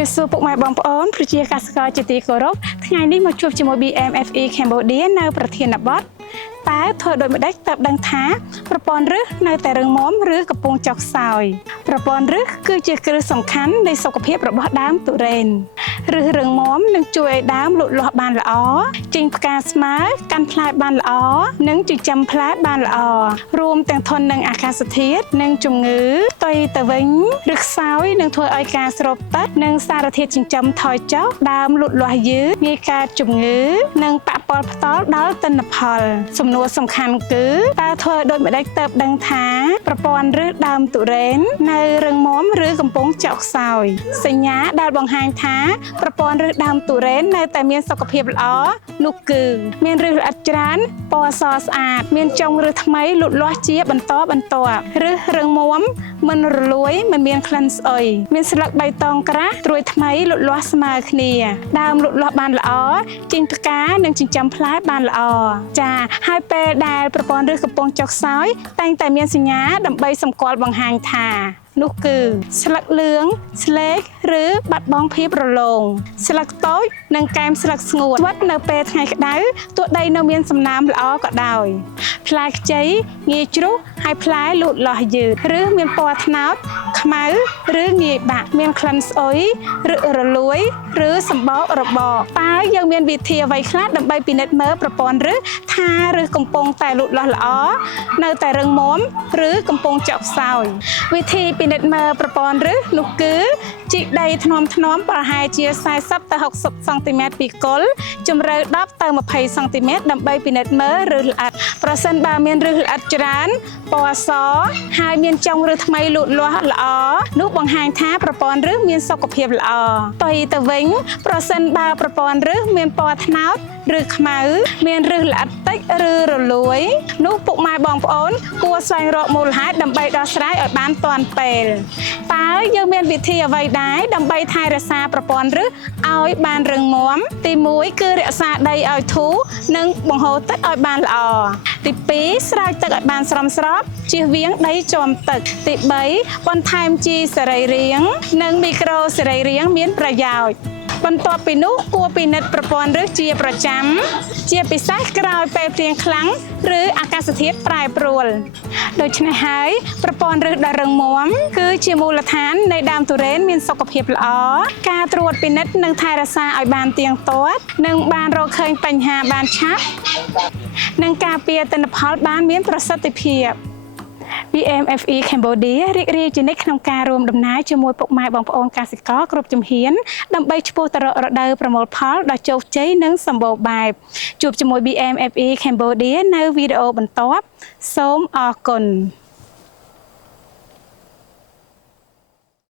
រៀបសួរពុកម៉ែបងប្អូនប្រជាកសិករជាទីគោរពថ្ងៃនេះមកជួបជាមួយ BMFE Cambodia នៅប្រធានបទតើធ្វើដូចម្ដេចទើបដឹងថាប្រព័ន្ធឫសនៅតែរឹងមាំឬកំពុងចុះខ្សោយប្រព័ន្ធឫសគឺជាគ្រឹះសំខាន់នៃសុខភាពរបស់ដើមទុរេនឫសរឹងមាំនឹងជួយឲ្យដើមលូតលាស់បានល្អចេញផ្កាស្មើកាន់ផ្លែបានល្អនិងចិញ្ចឹមផ្លែបានល្អរួមទាំងធន់នឹងអាកាសធាតុនិងជំងឺផ្ទុយទៅវិញឫសខ្សោយនឹងធ្វើឲ្យការស្រូបទឹកនិងសារធាតុចិញ្ចឹមថយចុះដើមលូតលាស់យឺតងាយកើតជំងឺនិងប៉ះពាល់ផ្ទាល់ដល់ទិន្នផលសំណួរសំខាន់គឺតើធ្វើដូចម្ដេចទើបដឹងថាប្រព័ន្ធឫសដើមទុរេននៅរឹងមាំឬកំពុងចុះខ្សោយសញ្ញាដែលបង្ហាញថាប្រព័ន្ធឫសដើមទុរេននៅតែមានសុខភាពល្អនោះគឺមានឫសល្អិតច្រើនពណ៌សស្អាតមានចុងឫសថ្មីលូតលាស់ជាបន្តបន្ទាប់ឫសរឹងមាំមិនរលួយមិនមានក្លិនស្អុយមានស្លឹកបៃតងក្រាស់ត្រួយថ្មីលូតលាស់ស្មើគ្នាដើមលូតលាស់បានល្អចេញផ្កានិងចិញ្ចឹមផ្លែបានល្អចាហើយពេលដែលប្រព័ន្ធឫសកំពុងចុះខ្សោយតែងតែមានសញ្ញាដើម្បីសម្គាល់បង្ហាញថានោះគឺស្លឹកលឿងស្លេកឬបាត់បង់ភាពរលោងស្លឹកតូចនិងកែមស្លឹកស្ងួតស្វិតនៅពេលថ្ងៃក្តៅទោះដីនៅមានសំណើមល្អក៏ដោយផ្លែខ្ចីងាយជ្រុះហើយផ្លែលូតលាស់យឺតឬមានពណ៌ត្នោតខ្មៅឬងាយបាក់មានក្លិនស្អុយឬរលួយឬសម្បករបកតើយើងមានវិធីអ្វីខ្លះដើម្បីពិនិត្យមើលប្រព័ន្ធឫសថាឫសកំពុងតែលូតលាស់ល្អនៅតែរឹងមាំឬកំពុងចុះខ្សោយវិធីពិនិត្យមើលប្រព័ន្ធឫសនោះគឺជីកដីថ្នមប្រហែលជា40ទៅ60សង់ទីម៉ែត្រពីគល់ជម្រៅ10ទៅ20សង់ទីម៉ែត្រដើម្បីពិនិត្យមើលឫសល្អិតប្រសិនបើមានឫសល្អិតច្រើនពណ៌សហើយមានចុងឫសថ្មីលូតលាស់ល្អនោះបង្ហាញថាប្រព័ន្ធឫសមានសុខភាពល្អផ្ទុយទៅវិញប្រសិនបើប្រព័ន្ធឫសមានពណ៌ត្នោតឬខ្មៅមានឫសល្អិតតិចឬរលួយនោះពុកម៉ែបងប្អូនគួរស្វែងរកមូលហេតុដើម្បីដោះស្រាយឲ្យបានទាន់ពេលតើយើងមានវិធីអ្វីដែរដើម្បីថែរក្សាប្រព័ន្ធឫសឲ្យបានរឹងមាំទី1គឺរក្សាដីឲ្យធូរនិងបង្ហូរទឹកឲ្យបានល្អទី2ស្រោចទឹកឲ្យបានស្រស់ជៀសវាងដីជាំទឹកទី3បន្ថែមជីសរីរាង្គនិងមីក្រូសរីរាង្គមានប្រយោជន៍បន្ទាប់ពីនោះគួរពិនិត្យប្រព័ន្ធឫសជាប្រចាំជាពិសេសក្រោយពេលភ្លៀងខ្លាំងឬអាកាសធាតុប្រែប្រួលដូច្នេះហើយប្រព័ន្ធឫសដែលរឹងមាំគឺជាមូលដ្ឋាននៃដើមទុរេនមានសុខភាពល្អការត្រួតពិនិត្យនិងថែរក្សាឲ្យបានទៀងទាត់និងបានរកឃើញបញ្ហាបានឆាប់និងការពារទិន្នផលបានមានប្រសិទ្ធភាព BMFE Cambodia រីករាយជានិច្ចក្នុងការរួមដំណើរជាមួយពុកម៉ែបងប្អូនកសិករគ្រប់ជំហានដើម្បីឆ្ពោះទៅរករដូវប្រមូលផលដ៏ជោគជ័យនិងសម្បូរបែបជួបជាមួយ BMFE Cambodia នៅវីដេអូបន្ទាប់សូមអរគុណ